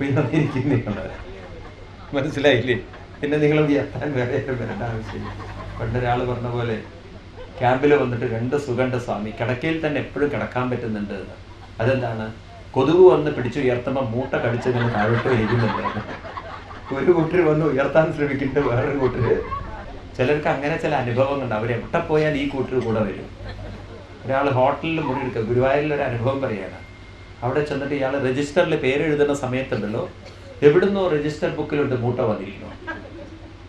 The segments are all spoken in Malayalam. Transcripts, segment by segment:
ഉയർന്നിരിക്കും നിങ്ങൾ. മനസ്സിലായില്ലേ? പിന്നെ നിങ്ങൾ ഉയർത്താൻ വേറെ വരേണ്ട ആവശ്യമില്ല. പണ്ടൊരാൾ പറഞ്ഞ പോലെ ക്യാമ്പിൽ വന്നിട്ട് 2 സുഖണ്ട സ്വാമി, കിടക്കയിൽ തന്നെ എപ്പോഴും കിടക്കാൻ പറ്റുന്നുണ്ട് എന്ന്. അതെന്താണ്? കൊതുക് വന്ന് പിടിച്ചുയർത്തുമ്പോൾ മൂട്ട കടിച്ചതിന് താഴോട്ട് ഇരിക്കുന്നുണ്ട്. ഒരു കൂട്ടർ വന്ന് ഉയർത്താൻ ശ്രമിക്കുന്നുണ്ട്, വേറൊരു കൂട്ടർ. ചിലർക്ക് അങ്ങനെ ചില അനുഭവങ്ങളുണ്ട്. അവരെവിടെ പോയാൽ ഈ കൂട്ടർ കൂടെ വരും. ഒരാൾ ഹോട്ടലിൽ മുറി എടുക്കുക, ഗുരുവായൂരിലൊരു അനുഭവം പറയുകയാണ്. അവിടെ ചെന്നിട്ട് ഇയാൾ രജിസ്റ്ററിൽ പേരെഴുതുന്ന സമയത്തുണ്ടല്ലോ, എവിടുന്നോ രജിസ്റ്റർ ബുക്കിലുണ്ട് മൂട്ട വന്നിരിക്കണം.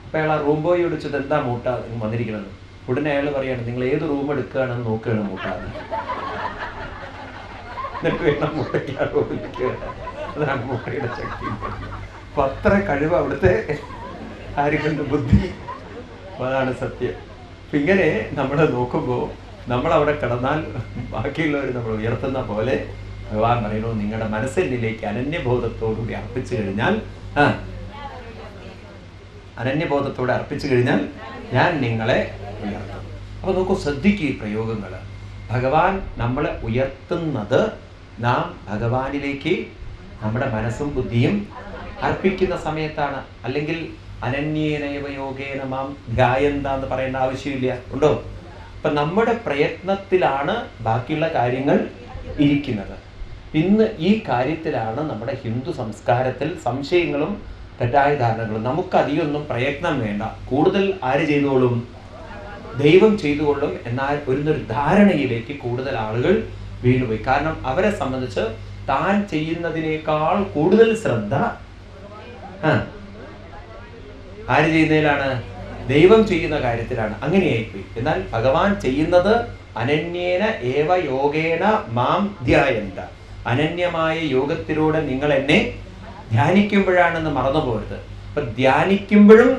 അപ്പോൾ അയാൾ ആ റൂം ബോയ് വിളിച്ചത് എന്താ മൂട്ട വന്നിരിക്കണമെന്ന്. ഉടനെ അയാൾ പറയാണ്, നിങ്ങൾ ഏത് റൂം എടുക്കുകയാണെന്ന് നോക്കുകയാണ് മൂട്ട. എന്നിട്ട് വേണം മൂട്ടയ്ക്ക് ആ റൂമിലേക്ക്. അതാണ് മൂട്ടയുടെ ശക്തി. അപ്പം അത്ര കഴിവ് അവിടുത്തെ ആർക്കുണ്ട്? ബുദ്ധി. അതാണ് സത്യം. അപ്പം ഇങ്ങനെ നമ്മൾ നോക്കുമ്പോൾ നമ്മളവിടെ കിടന്നാൽ ബാക്കിയുള്ളവർ നമ്മൾ ഉയർത്തുന്ന പോലെ ഭഗവാൻ പറയുന്നു, നിങ്ങളുടെ മനസ്സിലേക്ക് അനന്യബോധത്തോടുകൂടി അർപ്പിച്ചു കഴിഞ്ഞാൽ, അനന്യബോധത്തോടെ അർപ്പിച്ചു കഴിഞ്ഞാൽ ഞാൻ നിങ്ങളെ ഉയർത്തും. അപ്പോൾ നോക്കൂ, ശ്രദ്ധിക്കുക ഈ പ്രയോഗങ്ങൾ. ഭഗവാൻ നമ്മളെ ഉയർത്തുന്നത് നാം ഭഗവാനിലേക്ക് നമ്മുടെ മനസ്സും ബുദ്ധിയും അർപ്പിക്കുന്ന സമയത്താണ്. അല്ലെങ്കിൽ അനന്യേനൈവ യോഗേന മാം ധ്യായന്താന്ന് പറയേണ്ട ആവശ്യമില്ല. ഉണ്ടോ? അപ്പം നമ്മുടെ പ്രയത്നത്തിലാണ് ബാക്കിയുള്ള കാര്യങ്ങൾ ഇരിക്കുന്നത്. ഇന്ന് ഈ കാര്യത്തിലാണ് നമ്മുടെ ഹിന്ദു സംസ്കാരത്തിൽ സംശയങ്ങളും തെറ്റായ ധാരണകളും. നമുക്കധികമൊന്നും പ്രയത്നം വേണ്ട, കൂടുതൽ ആര് ചെയ്തോളും? ദൈവം ചെയ്തുകൊള്ളും എന്നാൽ ഒരു ധാരണയിലേക്ക് കൂടുതൽ ആളുകൾ വീണുപോയി. കാരണം അവരെ സംബന്ധിച്ച് താൻ ചെയ്യുന്നതിനേക്കാൾ കൂടുതൽ ശ്രദ്ധ ആര് ചെയ്യുന്നതിലാണ്? ദൈവം ചെയ്യുന്ന കാര്യത്തിലാണ്. അങ്ങനെയായിപ്പോയി. എന്നാൽ ഭഗവാൻ ചെയ്യുന്നത് അനന്യേന ഏവ യോഗേന മാം ധ്യായന്ത, അനന്യമായ യോഗത്തിലൂടെ നിങ്ങൾ എന്നെ ധ്യാനിക്കുമ്പോഴാണെന്ന് മറന്നു പോകരുത്. അപ്പൊ ധ്യാനിക്കുമ്പോഴും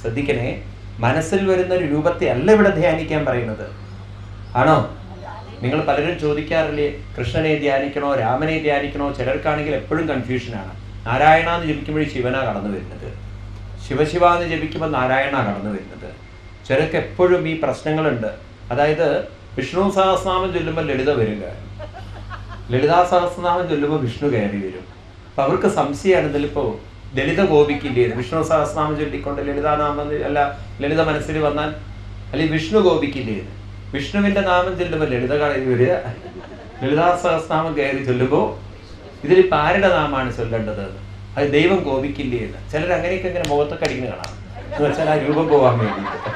ശ്രദ്ധിക്കണേ, മനസ്സിൽ വരുന്ന ഒരു രൂപത്തെ അല്ല ഇവിടെ ധ്യാനിക്കാൻ പറയുന്നത്. ആണോ? നിങ്ങൾ പലരും ചോദിക്കാറില്ലേ, കൃഷ്ണനെ ധ്യാനിക്കണോ രാമനെ ധ്യാനിക്കണോ? ചിലർക്കാണെങ്കിൽ എപ്പോഴും കൺഫ്യൂഷനാണ്. നാരായണ എന്ന് ജപിക്കുമ്പോഴും ശിവനാ കടന്നു വരുന്നത്, ശിവശിവ എന്ന് ജപിക്കുമ്പോൾ നാരായണ കടന്നു വരുന്നത്. ചിലർക്ക് എപ്പോഴും ഈ പ്രശ്നങ്ങളുണ്ട്. അതായത് വിഷ്ണു സഹസ്രനാമം ചൊല്ലുമ്പോൾ ലളിത വരിക, ലളിതാ സഹസ്രനാമം ചൊല്ലുമ്പോൾ വിഷ്ണു കയറി വരും. അപ്പൊ അവർക്ക് സംശയമാണ്, ഇതിലിപ്പോൾ ലളിത കോപിക്കില്ലേ? വിഷ്ണു സഹസ്രനാമം ചൊല്ലിക്കൊണ്ട് ലളിതാനാമം അല്ല ലളിത മനസ്സിൽ വന്നാൽ അല്ലെങ്കിൽ വിഷ്ണു കോപിക്കില്ലേ? വിഷ്ണുവിന്റെ നാമം ചൊല്ലുമ്പോൾ ലളിത കയറി വരിക, ലളിതാ സഹസ്രനാമം കയറി ചൊല്ലുമ്പോൾ ഇതിലിപ്പോൾ ആരുടെ നാമമാണ് ചൊല്ലേണ്ടത്? അത് ദൈവം കോപിക്കില്ലേ എന്ന്. ചിലർ അങ്ങനെയൊക്കെ ഇങ്ങനെ മുഖത്തൊക്കെ അടിക്കുന്ന കാണാം, എന്ന് വെച്ചാൽ ആ രൂപം പോകാൻ വേണ്ടിയിട്ട്.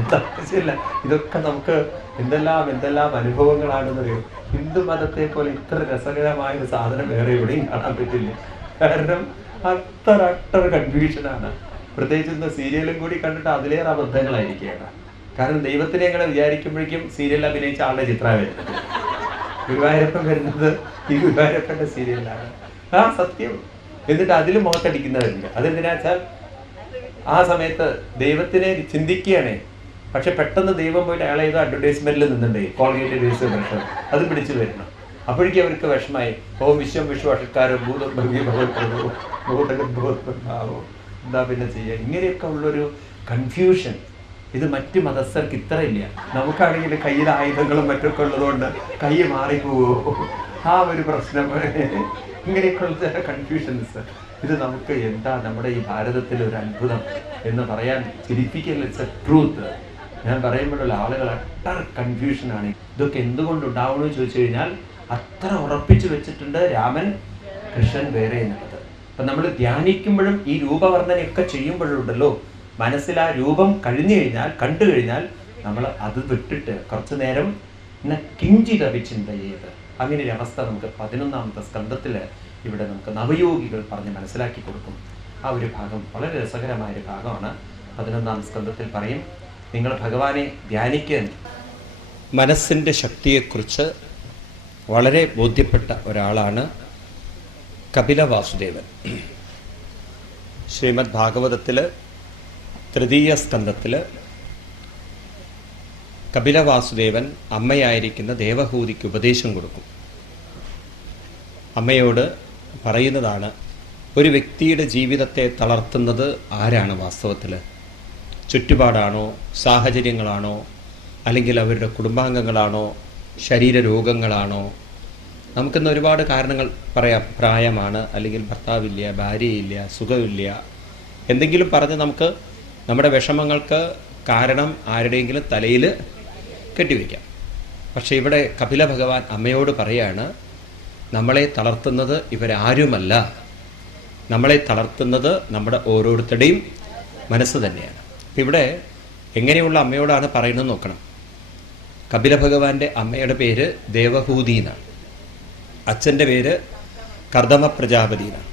എന്താ ആവശ്യമില്ല. ഇതൊക്കെ നമുക്ക് എന്തെല്ലാം അനുഭവങ്ങളാണെന്ന് അറിയും. ഹിന്ദു മതത്തെ പോലെ ഇത്ര രസകരമായ ഒരു സാധനം വേറെ എവിടെയും കാണാൻ പറ്റില്ല. കാരണം അത്ര കൺഫ്യൂഷനാണ്. പ്രത്യേകിച്ച് ഇന്ന് സീരിയലും കൂടി കണ്ടിട്ട് അതിലേറെ അബദ്ധങ്ങളായിരിക്കുകയാണ്. കാരണം ദൈവത്തിനെ എങ്ങനെ വിചാരിക്കുമ്പോഴേക്കും സീരിയൽ അഭിനയിച്ച ആളുടെ ചിത്രം വരുന്നത്, ഗുരുവായൂരപ്പൻ വരുന്നത് ഈ ഗുരുവായൂരപ്പന്റെ സീരിയലാണ്. സത്യം. എന്നിട്ട് അതിൽ മുഖത്തടിക്കുന്നവരുണ്ട്. അതെന്തിനാ വെച്ചാൽ ആ സമയത്ത് ദൈവത്തിനെ ചിന്തിക്കുകയാണേ, പക്ഷെ പെട്ടെന്ന് ദൈവം പോയിട്ട് അയാളെ ഏതോ അഡ്വർടൈസ്മെന്റിൽ നിന്നുണ്ടേ, കോൾഗേറ്റ് ബേസ് ബ്രഷ്, അത് പിടിച്ചു വരണം. അപ്പോഴേക്കും അവർക്ക് വിഷമായി. ഓം വിശ്വം വിശ്വഷക്കാരോ ഭൂതം ഭൂതഗോ എന്താ പിന്നെ ചെയ്യുക? ഇങ്ങനെയൊക്കെ ഉള്ളൊരു കൺഫ്യൂഷൻ. ഇത് മറ്റ് മതസ്ഥർക്ക് ഇത്ര ഇല്ല. നമുക്കാണെങ്കിൽ കയ്യിൽ ആയുധങ്ങളും മറ്റൊക്കെ ഉള്ളതുകൊണ്ട് കൈ മാറിപ്പോവോ, ആ ഒരു പ്രശ്നം. ഇങ്ങനെയൊക്കെയുള്ള ചില കൺഫ്യൂഷൻസ്. ഇത് നമുക്ക് എന്താ നമ്മുടെ ഈ ഭാരതത്തിലെ ഒരു അത്ഭുതം എന്ന് പറയാൻ ചിരിപ്പിക്കൽ. It's A truth. ഞാൻ പറയുമ്പോഴുള്ള ആളുകൾ അട്ടർ കൺഫ്യൂഷനാണ്. ഇതൊക്കെ എന്തുകൊണ്ടുണ്ടാവണമെന്ന് ചോദിച്ചു കഴിഞ്ഞാൽ അത്ര ഉറപ്പിച്ചു വെച്ചിട്ടുണ്ട് രാമൻ കൃഷ്ണൻ വേറെ എന്നുള്ളത്. അപ്പം നമ്മൾ ധ്യാനിക്കുമ്പോഴും ഈ രൂപവർണ്ണനയൊക്കെ ചെയ്യുമ്പോഴുണ്ടല്ലോ, മനസ്സിൽ ആ രൂപം കണ്ടു കഴിഞ്ഞാൽ നമ്മൾ അത് വിട്ടിട്ട് കുറച്ചു നേരം കിഞ്ചിത വിചിന്ത ചെയ്ത്, അങ്ങനെ ഒരു അവസ്ഥ നമുക്ക് 11ാമത്തെ സ്കന്ധത്തിൽ ഇവിടെ നമുക്ക് നവയോഗികൾ പറഞ്ഞ് മനസ്സിലാക്കി കൊടുക്കും. ആ ഒരു ഭാഗം വളരെ രസകരമായൊരു ഭാഗമാണ്. 11ാം സ്കന്ധത്തിൽ പറയും, നിങ്ങൾ ഭഗവാനെ ധ്യാനിക്കാൻ മനസ്സിൻ്റെ ശക്തിയെക്കുറിച്ച് വളരെ ബോധ്യപ്പെട്ട ഒരാളാണ് കപില വാസുദേവൻ. ശ്രീമദ് ഭാഗവതത്തിൽ 3യ സ്കന്ധത്തിൽ കപില വാസുദേവൻ അമ്മയായിരിക്കുന്ന ദേവഹൂതിക്ക് ഉപദേശം കൊടുക്കും. അമ്മയോട് പറയുന്നതാണ്, ഒരു വ്യക്തിയുടെ ജീവിതത്തെ തളർത്തുന്നത് ആരാണ് വാസ്തവത്തിൽ? ചുറ്റുപാടാണോ, സാഹചര്യങ്ങളാണോ, അല്ലെങ്കിൽ അവരുടെ കുടുംബാംഗങ്ങളാണോ, ശരീരരോഗങ്ങളാണോ, നമുക്കിന്ന് ഒരുപാട് കാരണങ്ങൾ പറയാം. പ്രായമാണ്, അല്ലെങ്കിൽ ഭർത്താവില്ല, ഭാര്യയില്ല, സുഖമില്ല, എന്തെങ്കിലും പറഞ്ഞ് നമുക്ക് നമ്മുടെ വിഷമങ്ങൾക്ക് കാരണം ആരുടെയെങ്കിലും തലയിൽ കെട്ടിവെക്കാം. പക്ഷേ ഇവിടെ കപില ഭഗവാൻ അമ്മയോട് പറയാണ്, നമ്മളെ തളർത്തുന്നത് ഇവരാരുമല്ല, നമ്മളെ തളർത്തുന്നത് നമ്മുടെ ഓരോരുത്തരുടെയും മനസ്സ് തന്നെയാണ്. ഇവിടെ എങ്ങനെയുള്ള അമ്മയോടാണ് പറയുന്നത് നോക്കണം. കപില ഭഗവാന്റെ അമ്മയുടെ പേര് ദേവഹൂതി എന്നാണ്, അച്ഛൻ്റെ പേര് കർദമ പ്രജാപതി എന്നാണ്.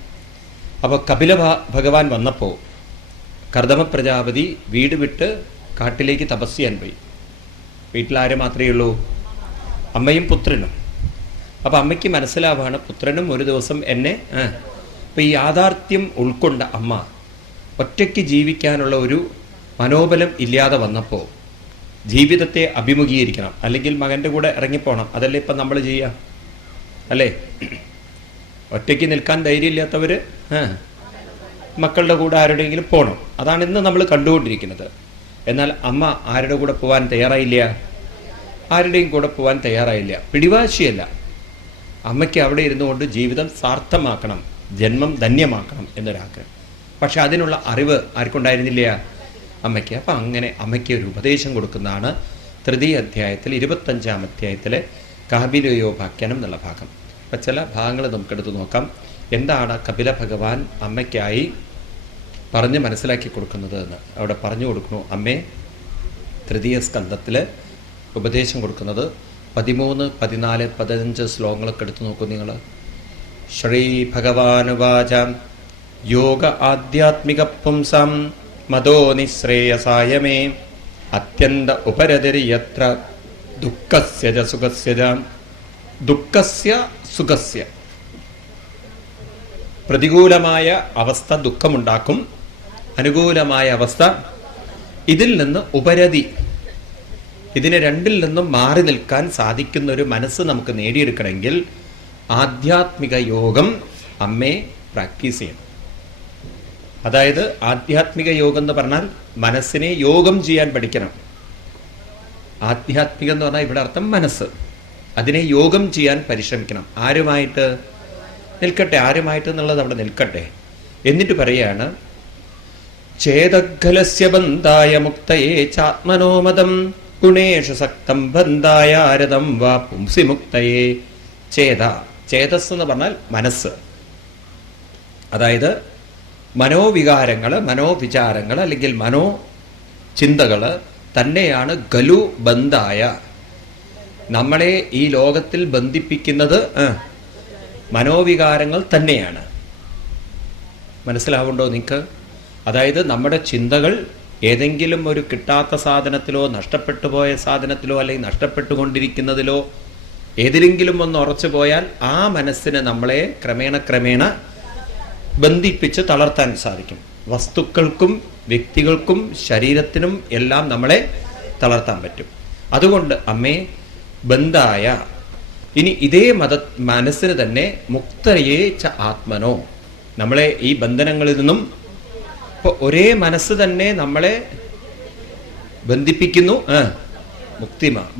അപ്പോൾ കപില ഭഗവാൻ വന്നപ്പോൾ കർദമ പ്രജാപതി വീട് വിട്ട് കാട്ടിലേക്ക് തപസ് ചെയ്യാൻ പോയി. വീട്ടിലാരും മാത്രമേ ഉള്ളൂ? അമ്മയും പുത്രനും. അപ്പം അമ്മയ്ക്ക് മനസ്സിലാവാണ്, പുത്രനും ഒരു ദിവസം എന്നെ അപ്പം ഈ യാഥാർത്ഥ്യം ഉൾക്കൊണ്ട അമ്മ ഒറ്റയ്ക്ക് ജീവിക്കാനുള്ള ഒരു മനോബലം ഇല്ലാതെ വന്നപ്പോൾ ജീവിതത്തെ അഭിമുഖീകരിക്കണം, അല്ലെങ്കിൽ മകൻ്റെ കൂടെ ഇറങ്ങിപ്പോണം. അതല്ലേ ഇപ്പം നമ്മൾ ചെയ്യുക, അല്ലേ? ഒറ്റയ്ക്ക് നിൽക്കാൻ ധൈര്യമില്ലാത്തവർ മക്കളുടെ കൂടെ ആരുടെയെങ്കിലും പോകണം. അതാണ് ഇന്ന് നമ്മൾ കണ്ടുകൊണ്ടിരിക്കുന്നത്. എന്നാൽ അമ്മ ആരുടെ കൂടെ പോകാൻ തയ്യാറായില്ല? ആരുടെയും കൂടെ പോകാൻ തയ്യാറായില്ല. പിടിവാശിയല്ല, അമ്മയ്ക്ക് അവിടെ ഇരുന്നു കൊണ്ട് ജീവിതം സാർത്ഥമാക്കണം, ജന്മം ധന്യമാക്കണം എന്നൊരാഗ്രഹം. പക്ഷെ അതിനുള്ള അറിവ് ആർക്കുണ്ടായിരുന്നില്ല? അമ്മയ്ക്ക്. അപ്പം അങ്ങനെ അമ്മയ്ക്ക് ഒരു ഉപദേശം കൊടുക്കുന്നതാണ് തൃതീയ അധ്യായത്തിൽ 25-ാം അധ്യായത്തിലെ കാപിലയോപാഖ്യാനം എന്നുള്ള ഭാഗം. അപ്പം ചില ഭാഗങ്ങൾ നമുക്കെടുത്ത് നോക്കാം. എന്താണ് കപില ഭഗവാൻ അമ്മയ്ക്കായി പറഞ്ഞ് മനസ്സിലാക്കി കൊടുക്കുന്നത് എന്ന് അവിടെ പറഞ്ഞു കൊടുക്കുന്നു. അമ്മേ, തൃതീയ സ്കന്ധത്തിൽ ഉപദേശം കൊടുക്കുന്നത് 13, 14, 15 ശ്ലോകങ്ങളൊക്കെ എടുത്ത് നോക്കൂ നിങ്ങൾ. ശ്രീ ഭഗവാനുവാച യോഗ ആധ്യാത്മിക പുംസാം മതോ നിശ്രേയസായ മേ അത്യന്ത ഉപരതിര്യത്ര ദുഃഖസ്യ ച സുഖസ്യ ച. ദുഃഖസ്യ സുഖസ്യ, പ്രതികൂലമായ അവസ്ഥ ദുഃഖമുണ്ടാക്കും, അനുകൂലമായ അവസ്ഥ ഇതിൽ നിന്ന് ഉപരതി, ഇതിനെ രണ്ടിൽ നിന്നും മാറി നിൽക്കാൻ സാധിക്കുന്ന ഒരു മനസ്സ് നമുക്ക് നേടിയെടുക്കണമെങ്കിൽ ആധ്യാത്മിക യോഗം അമ്മയെ പ്രാക്ടീസ് ചെയ്യണം. അതായത് ആധ്യാത്മിക യോഗം എന്ന് പറഞ്ഞാൽ മനസ്സിനെ യോഗം ചെയ്യാൻ പഠിക്കണം. ആധ്യാത്മികം എന്ന് പറഞ്ഞാൽ ഇവിടെ അർത്ഥം മനസ്സ്. അതിനെ യോഗം ചെയ്യാൻ പരിശ്രമിക്കണം. ആരുമായിട്ട് നിൽക്കട്ടെ, ആരുമായിട്ട് എന്നുള്ളത് അവിടെ നിൽക്കട്ടെ. എന്നിട്ട് പറയാണ്, ചേതഖലസ്യ ബന്ധായ മുക്തയേ ചാത്മനോമതം ഗുണേഷു സക്തം ബന്ധായ ആരതം വാ പുംസി മുക്തയേ. ചേതസ് എന്ന് പറഞ്ഞാൽ മനസ്സ്. അതായത് മനോവികാരങ്ങൾ, മനോവിചാരങ്ങൾ അല്ലെങ്കിൽ മനോചിന്തകൾ തന്നെയാണ് ഗലു ബന്ധായ, നമ്മളെ ഈ ലോകത്തിൽ ബന്ധിപ്പിക്കുന്നത് മനോവികാരങ്ങൾ തന്നെയാണ്. മനസ്സിലാവുണ്ടോ നിങ്ങൾക്ക്? അതായത് നമ്മുടെ ചിന്തകൾ ഏതെങ്കിലും ഒരു കിട്ടാത്ത സാധനത്തിലോ നഷ്ടപ്പെട്ടു പോയ സാധനത്തിലോ അല്ലെങ്കിൽ നഷ്ടപ്പെട്ടുകൊണ്ടിരിക്കുന്നതിലോ ഏതിലെങ്കിലും ഒന്ന് ഉറച്ചു പോയാൽ ആ മനസ്സിനെ നമ്മളെ ക്രമേണ ബന്ധിപ്പിച്ച് തളർത്താൻ സാധിക്കും. വസ്തുക്കൾക്കും വ്യക്തികൾക്കും ശരീരത്തിനും എല്ലാം നമ്മളെ തളർത്താൻ പറ്റും. അതുകൊണ്ട് അമ്മേ ബന്ധായ, ഇനി ഇതേ മനസ്സിന് തന്നെ മുക്തയേ ച ആത്മനോ, നമ്മളെ ഈ ബന്ധനങ്ങളിൽ നിന്നും ഇപ്പോൾ ഒരേ മനസ്സ് തന്നെ നമ്മളെ ബന്ധിപ്പിക്കുന്നു,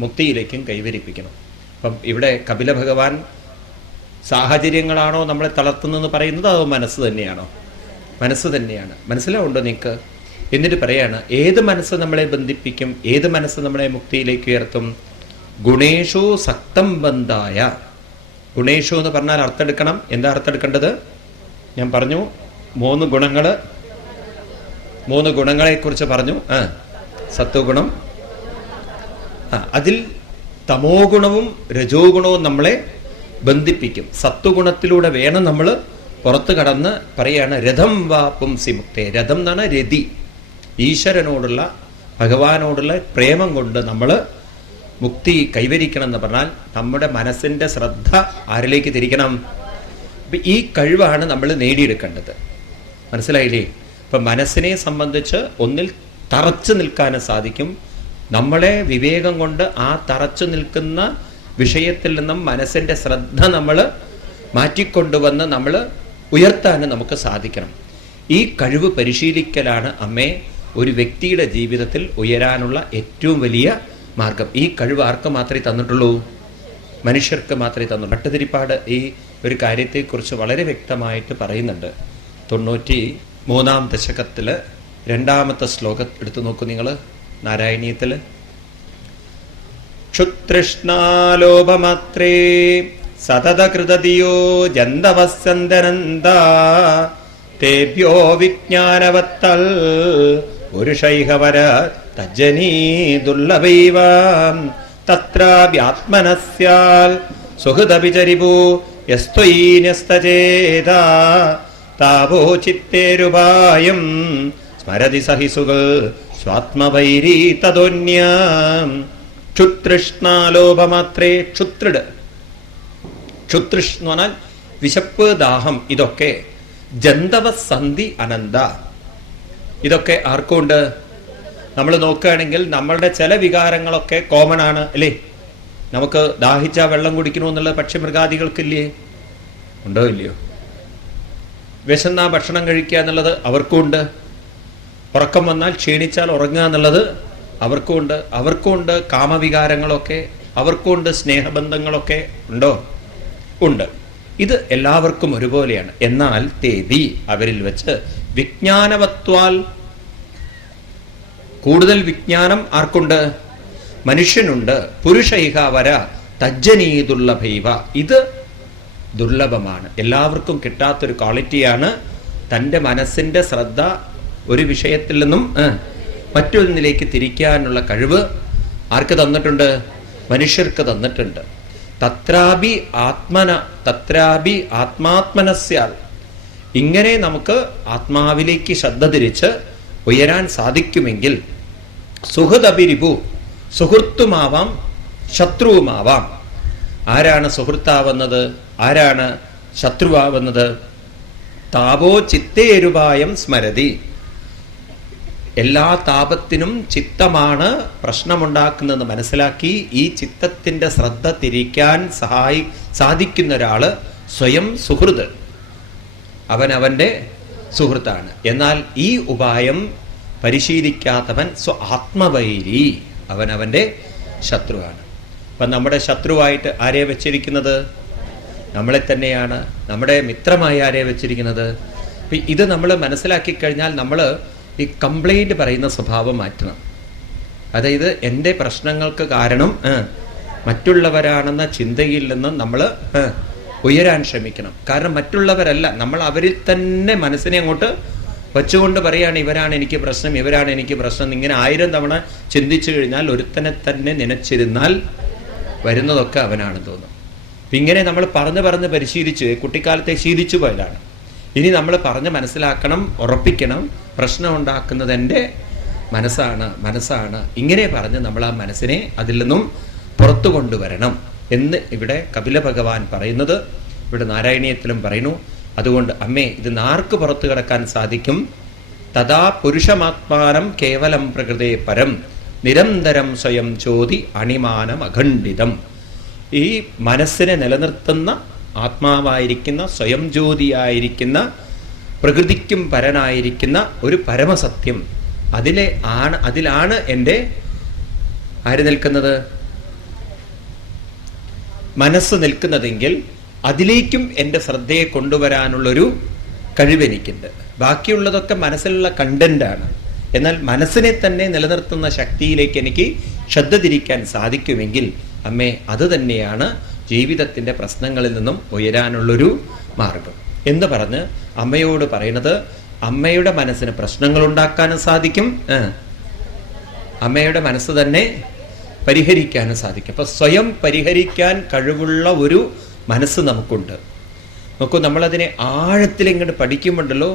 മുക്തിയിലേക്കും കൈവരിപ്പിക്കണം. അപ്പം ഇവിടെ കപില ഭഗവാൻ സാഹചര്യങ്ങളാണോ നമ്മളെ തളർത്തുന്നതെന്ന് പറയുന്നത്, അതോ മനസ്സ് തന്നെയാണോ? മനസ്സ് തന്നെയാണ്. മനസ്സിലാവുണ്ടോ നിങ്ങൾക്ക്? എന്നിട്ട് പറയാണ്, ഏത് മനസ്സ് നമ്മളെ ബന്ധിപ്പിക്കും, ഏത് മനസ്സ് നമ്മളെ മുക്തിയിലേക്ക് ഉയർത്തും? ഗുണേഷു സക്തം ബന്ധായ. ഗുണേഷു എന്ന് പറഞ്ഞാൽ അർത്ഥം എടുക്കണം. എന്താ അർത്ഥം എടുക്കേണ്ടത്? ഞാൻ പറഞ്ഞു, 3 ഗുണങ്ങളെ കുറിച്ച് പറഞ്ഞു. സത്വഗുണം, അതിൽ തമോ ഗുണവും രജോ ഗുണവും നമ്മളെ ബന്ധിപ്പിക്കും. സത്വഗുണത്തിലൂടെ വേണം നമ്മൾ പുറത്ത് കടന്ന് പറയാണ്, രഥം വാ പുംസി മുക്തേ. രഥം എന്നാണ് രതി. ഈശ്വരനോടുള്ള, ഭഗവാനോടുള്ള പ്രേമം കൊണ്ട് നമ്മൾ മുക്തി കൈവരിക്കണം എന്ന് പറഞ്ഞാൽ നമ്മുടെ മനസ്സിന്റെ ശ്രദ്ധ ആരിലേക്ക് തിരിക്കണം? ഈ കഴിവാണ് നമ്മൾ നേടിയെടുക്കേണ്ടത്. മനസ്സിലായില്ലേ? ഇപ്പം മനസ്സിനെ സംബന്ധിച്ച് ഒന്നിൽ തറച്ചു നിൽക്കാനും സാധിക്കും. നമ്മളെ വിവേകം കൊണ്ട് ആ തറച്ചു നിൽക്കുന്ന വിഷയത്തിൽ നിന്നും മനസ്സിന്റെ ശ്രദ്ധ നമ്മൾ മാറ്റിക്കൊണ്ടുവന്ന് നമ്മൾ ഉയർത്താനും നമുക്ക് സാധിക്കണം. ഈ കഴിവ് പരിശീലിക്കലാണ് അമ്മേ ഒരു വ്യക്തിയുടെ ജീവിതത്തിൽ ഉയരാനുള്ള ഏറ്റവും വലിയ മാർഗം. ഈ കഴിവ് ആർക്ക് മാത്രമേ തന്നിട്ടുള്ളൂ? മനുഷ്യർക്ക് മാത്രമേ തന്നുള്ളൂ. ഭട്ടതിരിപ്പാട് ഈ ഒരു കാര്യത്തെക്കുറിച്ച് വളരെ വ്യക്തമായിട്ട് പറയുന്നുണ്ട്. 93-ാം ദശകത്തിൽ 2-ാമത്തെ ശ്ലോകം എടുത്തു നോക്കൂ നിങ്ങൾ. നാരായണീയത്തിൽ ക്ഷുതൃഷ്ണാലോഭമാത്രേ സതതകൃതതിയോ ജന്തവസന്തനന്ദ തേഭ്യോ വിജ്ഞാനവത്തൽ പുരുഷൈഹവര തജ്ജനീ ദുർലഭൈവാം തത്രാഭ്യാത്മനസ്യാൽ സുഹൃതവിചരിപൂ യസ്ത്വൈന്യസ്തചേതാ താപോ ചിത്തേരുപായം സ്മരതി സഹിസുകൾ സ്വാത്മവൈരീ തദോന്യം. ക്ഷുതൃഷ്ണാലോഭമാത്രേ. ക്ഷുത്രിട്, ക്ഷുതൃഷ് എന്ന് പറഞ്ഞാൽ വിശപ്പ്, ദാഹം, ഇതൊക്കെ ജന്തവസന്ധി അനന്ത. ഇതൊക്കെ ആർക്കുണ്ട്? നമ്മൾ നോക്കുകയാണെങ്കിൽ നമ്മളുടെ ചില വികാരങ്ങളൊക്കെ കോമൺ ആണ് അല്ലേ? നമുക്ക് ദാഹിച്ചാൽ വെള്ളം കുടിക്കണമെന്നുള്ളത് പക്ഷിമൃഗാദികൾക്കില്ലേ? ഉണ്ടോ ഇല്ലയോ? വിശന്നാ ഭക്ഷണം കഴിക്കുക എന്നുള്ളത് അവർക്കുമുണ്ട്. ഉറക്കം വന്നാൽ ക്ഷീണിച്ചാൽ ഉറങ്ങുക എന്നുള്ളത് അവർക്കുമുണ്ട്. അവർക്കുമുണ്ട് കാമവികാരങ്ങളൊക്കെ, അവർക്കുമുണ്ട് സ്നേഹബന്ധങ്ങളൊക്കെ. ഉണ്ടോ? ഉണ്ട്. ഇത് എല്ലാവർക്കും ഒരുപോലെയാണ്. എന്നാൽ തേബി അവരിൽ വെച്ച് വിജ്ഞാനവത്വാൽ കൂടുതൽ വിജ്ഞാനം ആർക്കുണ്ട്? മനുഷ്യനുണ്ട്. പുരുഷൈഹ വര തജ്ജനീ ദുർലഭൈവ. ഇത് ദുർലഭമാണ്, എല്ലാവർക്കും കിട്ടാത്തൊരു ക്വാളിറ്റിയാണ്. തൻ്റെ മനസ്സിന്റെ ശ്രദ്ധ ഒരു വിഷയത്തിൽ നിന്നും മറ്റൊന്നിലേക്ക് തിരിക്കാനുള്ള കഴിവ് ആർക്ക് തന്നിട്ടുണ്ട്? മനുഷ്യർക്ക് തന്നിട്ടുണ്ട്. തത്രാഭി ആത്മാത്മനസ്യാൽ. ഇങ്ങനെ നമുക്ക് ആത്മാവിലേക്ക് ശ്രദ്ധ തിരിച്ച് ഉയരാൻ സാധിക്കുമെങ്കിൽ സുഹൃതഭിരിപു, സുഹൃത്തുമാവാം ശത്രുവുമാവാം. ആരാണ് സുഹൃത്താവുന്നത്? ആരാണ് ശത്രുവാവുന്നത്? താപോ ചിത്തേരുപായം സ്മരതി. എല്ലാ താപത്തിനും ചിത്തമാണ് പ്രശ്നമുണ്ടാക്കുന്നതെന്ന് മനസ്സിലാക്കി ഈ ചിത്തത്തിന്റെ ശ്രദ്ധ തിരിക്കാൻ സാധിക്കുന്ന ഒരാള് സ്വയം സുഹൃത്, അവനവന്റെ സുഹൃത്താണ്. എന്നാൽ ഈ ഉപായം പരിശീലിക്കാത്തവൻ ആത്മവൈരി, അവനവന്റെ ശത്രുവാണ്. അപ്പൊ നമ്മുടെ ശത്രുവായിട്ട് ആരെയെ വെച്ചിരിക്കുന്നത്? നമ്മളെ തന്നെയാണ്. നമ്മുടെ മിത്രമായി ആരെയെ വെച്ചിരിക്കുന്നത്? ഇത് നമ്മൾ മനസ്സിലാക്കി കഴിഞ്ഞാൽ നമ്മൾ ഈ കംപ്ലൈന്റ് പറയുന്ന സ്വഭാവം മാറ്റണം. അതായത് എൻ്റെ പ്രശ്നങ്ങൾക്ക് കാരണം മറ്റുള്ളവരാണെന്ന ചിന്തയിൽ നിന്ന് നമ്മൾ ഉയരാൻ ശ്രമിക്കണം. കാരണം മറ്റുള്ളവരല്ല, നമ്മൾ അവരിൽ തന്നെ മനസ്സിനെ അങ്ങോട്ട് വെച്ചുകൊണ്ട് പറയാണ് ഇവരാണ് എനിക്ക് പ്രശ്നം, ഇവരാണ് എനിക്ക് പ്രശ്നം. ഇങ്ങനെ 1000 തവണ ചിന്തിച്ചു കഴിഞ്ഞാൽ ഒരുത്തനെ തന്നെ നനച്ചിരുന്നാൽ വരുന്നതൊക്കെ അവനാണെന്ന് തോന്നും. ഇങ്ങനെ നമ്മൾ പറഞ്ഞ് പരിശീലിച്ച് കുട്ടിക്കാലത്തെ ശീലിച്ചു പോയതാണ്. ഇനി നമ്മൾ പറഞ്ഞ് മനസ്സിലാക്കണം, ഉറപ്പിക്കണം, പ്രശ്നം ഉണ്ടാക്കുന്നത് എൻ്റെ മനസ്സാണ്. ഇങ്ങനെ പറഞ്ഞ് നമ്മൾ ആ മനസ്സിനെ അതിൽ നിന്നും പുറത്തു കൊണ്ടുവരണം എന്ന് ഇവിടെ കപില ഭഗവാൻ പറയുന്നത്, ഇവിടെ നാരായണീയത്തിലും പറയുന്നു. അതുകൊണ്ട് അമ്മേ, ഇത് ആർക്ക് പുറത്തു കിടക്കാൻ സാധിക്കും? തഥാ പുരുഷമാത്മാനം കേവലം പ്രകൃതേ പരം നിരന്തരം സ്വയം ചോതി അണിമാനം അഖണ്ഡിതം. ഈ മനസ്സിനെ നിലനിർത്തുന്ന ആത്മാവായിരിക്കുന്ന സ്വയം ജ്യോതിയായിരിക്കുന്ന പ്രകൃതിക്കും പരനായിരിക്കുന്ന ഒരു പരമസത്യം, അതിലാണ് എൻ്റെ ആര് നിൽക്കുന്നത്? മനസ്സ് നിൽക്കുന്നതെങ്കിൽ അതിലേക്കും എൻ്റെ ശ്രദ്ധയെ കൊണ്ടുവരാനുള്ളൊരു കഴിവെനിക്കുണ്ട്. ബാക്കിയുള്ളതൊക്കെ മനസ്സിലുള്ള കണ്ടന്റാണ്. എന്നാൽ മനസ്സിനെ തന്നെ നിലനിർത്തുന്ന ശക്തിയിലേക്ക് എനിക്ക് ശ്രദ്ധ തിരിക്കാൻ സാധിക്കുമെങ്കിൽ അമ്മേ, അത് തന്നെയാണ് ജീവിതത്തിൻ്റെ പ്രശ്നങ്ങളിൽ നിന്നും ഉയരാനുള്ളൊരു മാർഗം എന്ന് പറഞ്ഞ് അമ്മയോട് പറയുന്നത്. അമ്മയുടെ മനസ്സിന് പ്രശ്നങ്ങൾ ഉണ്ടാക്കാനും സാധിക്കും, അമ്മയുടെ മനസ്സ് തന്നെ പരിഹരിക്കാനും സാധിക്കും. അപ്പൊ സ്വയം പരിഹരിക്കാൻ കഴിവുള്ള ഒരു മനസ്സ് നമുക്കുണ്ട്. നോക്കൂ, നമ്മളതിനെ ആഴത്തിലിങ്ങോട്ട് പഠിക്കുമ്പോണ്ടല്ലോ,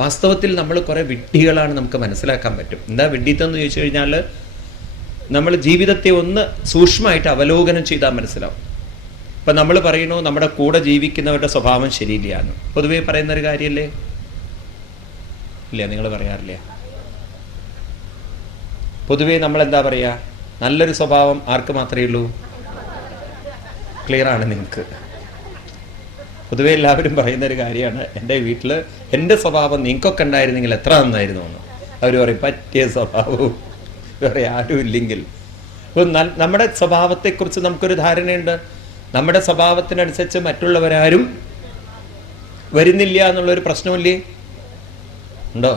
വാസ്തവത്തിൽ നമ്മൾ കുറെ വിഡ്ഢികളാണ് നമുക്ക് മനസ്സിലാക്കാൻ പറ്റും. എന്താ വിഡ്ഢിത്തം എന്ന് ചോദിച്ചു കഴിഞ്ഞാൽ, നമ്മൾ ജീവിതത്തെ ഒന്ന് സൂക്ഷ്മമായിട്ട് അവലോകനം ചെയ്താൽ മനസ്സിലാവും. ഇപ്പൊ നമ്മൾ പറയുന്നു നമ്മുടെ കൂടെ ജീവിക്കുന്നവരുടെ സ്വഭാവം ശരിയില്ലാന്ന് പൊതുവേ പറയുന്നൊരു കാര്യമല്ലേ? ഇല്ല, നിങ്ങൾ പറയാറില്ല? പൊതുവേ നമ്മൾ എന്താ പറയാ? നല്ലൊരു സ്വഭാവം ആർക്ക് മാത്രമേ ഉള്ളൂ? ക്ലിയർ ആണ് നിങ്ങൾക്ക്? പൊതുവെ എല്ലാവരും പറയുന്നൊരു കാര്യമാണ്, എൻ്റെ വീട്ടിൽ എൻ്റെ സ്വഭാവം നിങ്ങൾക്കൊക്കെ ഉണ്ടായിരുന്നെങ്കിൽ എത്ര നന്നായിരുന്നു എന്ന്. അവർ പറയും പറ്റിയ സ്വഭാവവും വേറെ ആരും ഇല്ലെങ്കിൽ. നമ്മുടെ സ്വഭാവത്തെക്കുറിച്ച് നമുക്കൊരു ധാരണയുണ്ട്. നമ്മുടെ സ്വഭാവത്തിനനുസരിച്ച് മറ്റുള്ളവരാരും വരുന്നില്ല എന്നുള്ളൊരു പ്രശ്നമില്ലേ? ഉണ്ടോ?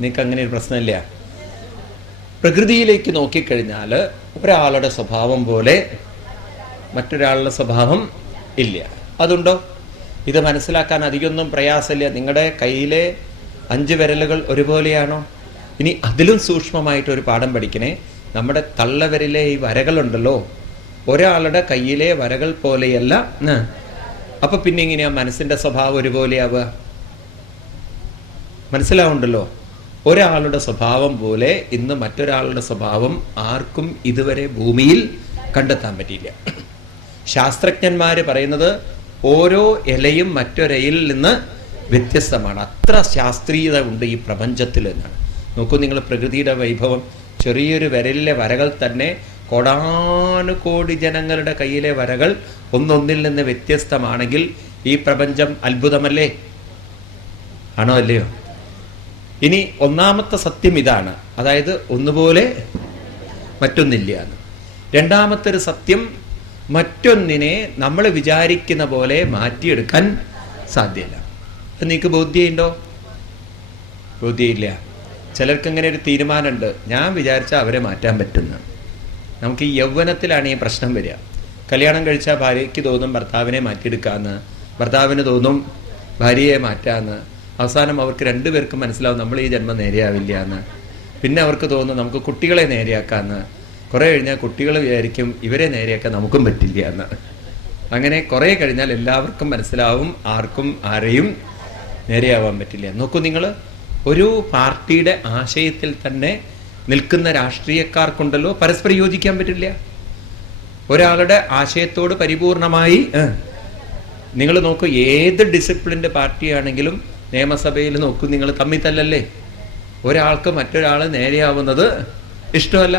നിങ്ങൾക്ക് അങ്ങനെ ഒരു പ്രശ്നമില്ല. പ്രകൃതിയിലേക്ക് നോക്കിക്കഴിഞ്ഞാൽ ഒരാളുടെ സ്വഭാവം പോലെ മറ്റൊരാളുടെ സ്വഭാവം ഇല്ല. അതുണ്ടോ? ഇത് മനസ്സിലാക്കാൻ അധികമൊന്നും പ്രയാസമില്ല. നിങ്ങളുടെ കയ്യിലെ 5 വിരലുകൾ ഒരുപോലെയാണോ? ഇനി അതിലും സൂക്ഷ്മമായിട്ടൊരു പാഠം പഠിക്കണേ. നമ്മുടെ തള്ളവിരലിലെ ഈ വരകളുണ്ടല്ലോ, ഒരാളുടെ കയ്യിലെ വരകൾ പോലെയല്ല. അപ്പൊ പിന്നെ എങ്ങനെയാ മനസ്സിന്റെ സ്വഭാവം ഒരുപോലെയാവുക? മനസ്സിലാവുണ്ടല്ലോ. ഒരാളുടെ സ്വഭാവം പോലെ ഇന്ന് മറ്റൊരാളുടെ സ്വഭാവം ആർക്കും ഇതുവരെ ഭൂമിയിൽ കണ്ടെത്താൻ പറ്റിയില്ല. ശാസ്ത്രജ്ഞന്മാര് പറയുന്നത് ഓരോ ഇലയും മറ്റൊരയിൽ നിന്ന് വ്യത്യസ്തമാണ്. അത്ര ശാസ്ത്രീയത ഉണ്ട് ഈ പ്രപഞ്ചത്തിൽ എന്നാണ്. നോക്കൂ നിങ്ങൾ, പ്രകൃതിയുടെ വൈഭവം. ചെറിയൊരു വിരലിലെ വരകൾ തന്നെ കോടാനുകോടി ജനങ്ങളുടെ കയ്യിലെ വരകൾ ഒന്നൊന്നിൽ നിന്ന് വ്യത്യസ്തമാണെങ്കിൽ ഈ പ്രപഞ്ചം അത്ഭുതമല്ലേ? ആണോ അല്ലയോ? ഇനി ഒന്നാമത്തെ സത്യം ഇതാണ്, അതായത് ഒന്നുപോലെ മറ്റൊന്നില്ല എന്ന്. രണ്ടാമത്തെ ഒരു സത്യം, മറ്റൊന്നിനെ നമ്മൾ വിചാരിക്കുന്ന പോലെ മാറ്റിയെടുക്കാൻ സാധ്യമല്ല. നിങ്ങൾക്ക് ബോധ്യമുണ്ടോ? ബോധ്യമില്ല. ചിലർക്ക് ഇങ്ങനെ ഒരു തീരുമാനമുണ്ട്, ഞാൻ വിചാരിച്ചാൽ അവരെ മാറ്റാൻ പറ്റുന്ന. നമുക്ക് ഈ യൗവനത്തിലാണ് ഈ പ്രശ്നം വരിക. കല്യാണം കഴിച്ചാൽ ഭാര്യയ്ക്ക് തോന്നും ഭർത്താവിനെ മാറ്റിയെടുക്കാമെന്ന്, ഭർത്താവിന് തോന്നും ഭാര്യയെ മാറ്റാമെന്ന്. അവസാനം അവർക്ക് രണ്ടുപേർക്കും മനസ്സിലാവും നമ്മൾ ഈ ജന്മം നേരെയാവില്ല എന്ന്. പിന്നെ അവർക്ക് തോന്നും നമുക്ക് കുട്ടികളെ നേരെയാക്കാമെന്ന്. കുറേ കഴിഞ്ഞാൽ കുട്ടികൾ വിചാരിക്കും ഇവരെ നേരെയാക്കാൻ നമുക്കും പറ്റില്ല എന്ന്. അങ്ങനെ കുറേ കഴിഞ്ഞാൽ എല്ലാവർക്കും മനസ്സിലാവും ആർക്കും ആരെയും നേരെയാവാൻ പറ്റില്ല. നോക്കൂ നിങ്ങൾ, ഒരു പാർട്ടിയുടെ ആശയത്തിൽ തന്നെ നിൽക്കുന്ന രാഷ്ട്രീയക്കാർക്കുണ്ടല്ലോ പരസ്പരം യോജിക്കാൻ പറ്റില്ല. ഒരാളുടെ ആശയത്തോട് പരിപൂർണമായി നിങ്ങൾ നോക്കൂ, ഏത് ഡിസിപ്ലിൻ്റെ പാർട്ടിയാണെങ്കിലും നിയമസഭയിൽ നോക്കൂ നിങ്ങൾ, തമ്മിൽ തല്ലല്ലേ? ഒരാൾക്ക് മറ്റൊരാൾ നേരെയാവുന്നത് ഇഷ്ടമല്ല.